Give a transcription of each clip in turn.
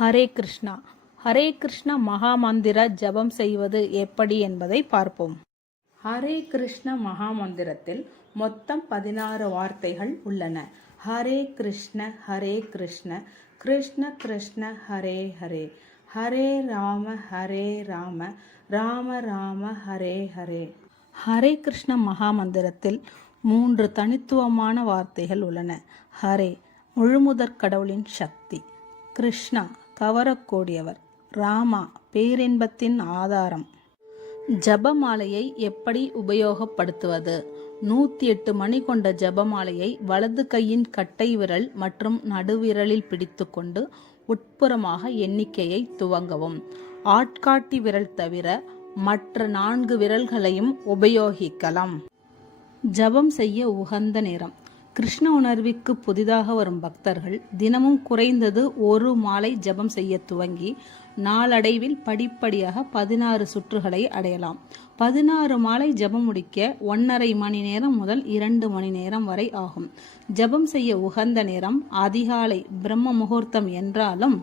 ஹரே கிருஷ்ணா. ஹரே கிருஷ்ண மகாமந்திர ஜபம் செய்வது எப்படி என்பதை பார்ப்போம். ஹரே கிருஷ்ண மகாமந்திரத்தில் மொத்தம் 16 வார்த்தைகள் உள்ளன. ஹரே கிருஷ்ண ஹரே கிருஷ்ண கிருஷ்ண கிருஷ்ண ஹரே ஹரே, ஹரே ராம ராம ராம ஹரே ஹரே. ஹரே கிருஷ்ண மகாமந்திரத்தில் 3 தனித்துவமான வார்த்தைகள் உள்ளன. ஹரே முழுமுதற் கடவுளின் சக்தி, கிருஷ்ணா கவரக்கூடியவர், ராமா பேரின்பத்தின் ஆதாரம். ஜபமாலையை எப்படி உபயோகப்படுத்துவது? 108 மணி கொண்ட ஜபமாலையை வலது கையின் கட்டை விரல் மற்றும் நடுவிரலில் பிடித்து கொண்டு உட்புறமாக எண்ணிக்கையை துவங்கவும். ஆட்காட்டி விரல் தவிர மற்ற 4 விரல்களையும் உபயோகிக்கலாம். ஜபம் செய்ய உகந்த நேரம். கிருஷ்ண உணர்விற்கு புதிதாக வரும் பக்தர்கள் தினமும் குறைந்தது 1 மாலை ஜபம் செய்ய துவங்கி நாளடைவில் படிப்படியாக 16 சுற்றுகளை அடையலாம். 16 மாலை ஜபம் முடிக்க 1.5 மணி நேரம் முதல் 2 மணி நேரம் வரை ஆகும். ஜபம் செய்ய உகந்த நேரம் அதிகாலை பிரம்ம முகூர்த்தம் என்றாலும்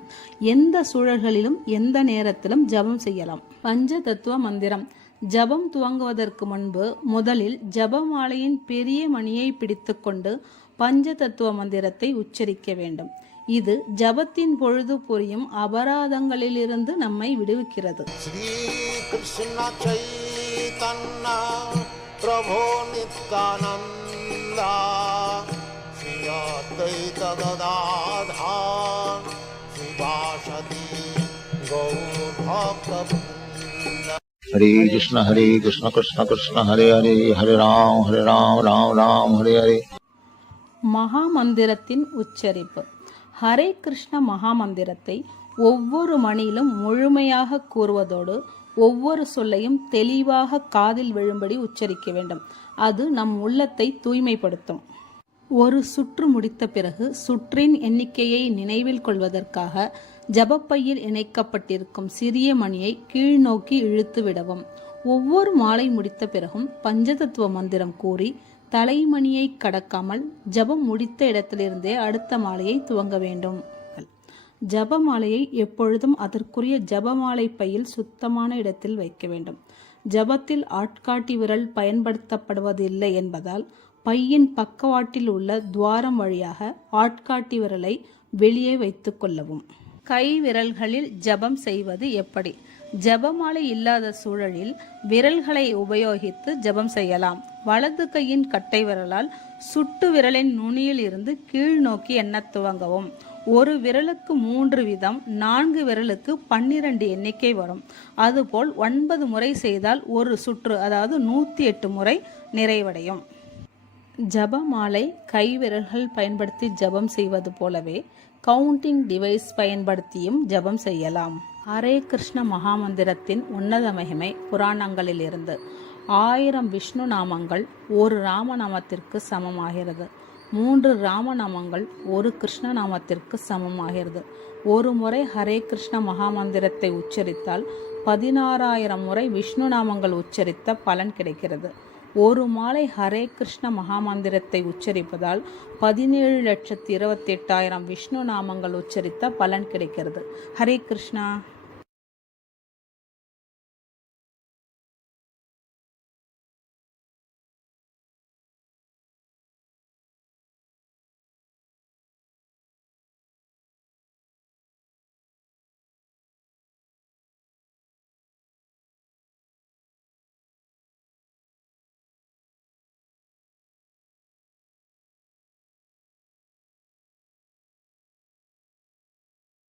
எந்த சூழல்களிலும் எந்த நேரத்திலும் ஜபம் செய்யலாம். பஞ்ச தத்துவ மந்திரம். ஜபம் துவங்குவதற்கு முன்பு முதலில் ஜபமாலையின் பெரிய மணியை பிடித்து கொண்டு பஞ்ச தத்துவ மந்திரத்தை உச்சரிக்க வேண்டும். இது ஜபத்தின் பொழுது புரியும் அபராதங்களிலிருந்து நம்மை விடுவிக்கிறது. ஸ்ரீ கிருஷ்ண சைதன்ய பிரபு நித்யானந்தா ஸ்ரீ அத்வைத கதாதர ஸ்ரீவாசதி கௌர பக்த. हरे कृष्ण कृष्ण कृष्ण हरे हरे, हरे राम राम राम हरे हरे. மகாமந்திரத்தின் உச்சரிப்பு. ஹரே கிருஷ்ண மகாமந்திரத்தை ஒவ்வொரு மணியிலும் முழுமையாக கூறுவதோடு ஒவ்வொரு சொல்லையும் தெளிவாக காதில் விழும்படி உச்சரிக்க வேண்டும். அது நம் உள்ளத்தை தூய்மைப்படுத்தும். ஒரு சுற்று முடித்த பிறகு சுற்றின் எண்ணிக்கையை நினைவில் கொள்வதற்காக ஜபப்பையில் இணைக்கப்பட்டிருக்கும் சிறிய மணியை கீழ் நோக்கி இழுத்து விடவும். ஒவ்வொரு மாலை முடித்த பிறகும் பஞ்சதத்துவ மந்திரம் கூறி தலைமணியை கடக்காமல் ஜபம் முடித்த இடத்திலிருந்தே அடுத்த மாலையை துவங்க வேண்டும். ஜபமாலையை எப்பொழுதும் அதற்குரிய ஜபமாலை பையில் சுத்தமான இடத்தில் வைக்க வேண்டும். ஜபத்தில் ஆட்காட்டி விரல் பயன்படுத்தப்படுவதில்லை என்பதால் பையின் பக்கவாட்டில் உள்ள துவாரம் வழியாக ஆட்காட்டி விரலை வெளியே வைத்துக் கொள்ளவும். கை விரல்களில் ஜபம் செய்வது எப்படி? ஜபமாலை இல்லாத சூழலில் விரல்களை உபயோகித்து ஜபம் செய்யலாம். வலது கையின் கட்டை விரலால் சுட்டு விரலின் நுனியில் இருந்து கீழ் நோக்கி எண்ணத் துவங்கவும். ஒரு விரலுக்கு 3 வீதம், 4 விரலுக்கு 12 எண்ணிக்கை வரும். அதுபோல் 9 முறை செய்தால் ஒரு சுற்று, அதாவது 108 முறை நிறைவடையும். ஜபமாலை கை விரல்கள் பயன்படுத்தி ஜபம் செய்வது போலவே கவுண்டிங் டிவைஸ் பயன்படுத்தியும் ஜபம் செய்யலாம். ஹரே கிருஷ்ண மகாமந்திரத்தின் உன்னத மகிமை புராணங்களிலிருந்து. 1000 விஷ்ணு நாமங்கள் ஒரு ராமநாமத்திற்கு சமமாகிறது. 3 ராமநாமங்கள் ஒரு கிருஷ்ண நாமத்திற்கு சமமாகிறது. ஒரு முறை ஹரே கிருஷ்ண மகாமந்திரத்தை உச்சரித்தால் 16,000 முறை விஷ்ணு நாமங்கள் உச்சரித்த பலன் கிடைக்கிறது. ஒரு மாலை ஹரே கிருஷ்ண மகாமந்திரத்தை உச்சரிப்பதால் 17,28,000 விஷ்ணு நாமங்கள் உச்சரித்த பலன் கிடைக்கிறது. ஹரே கிருஷ்ணா.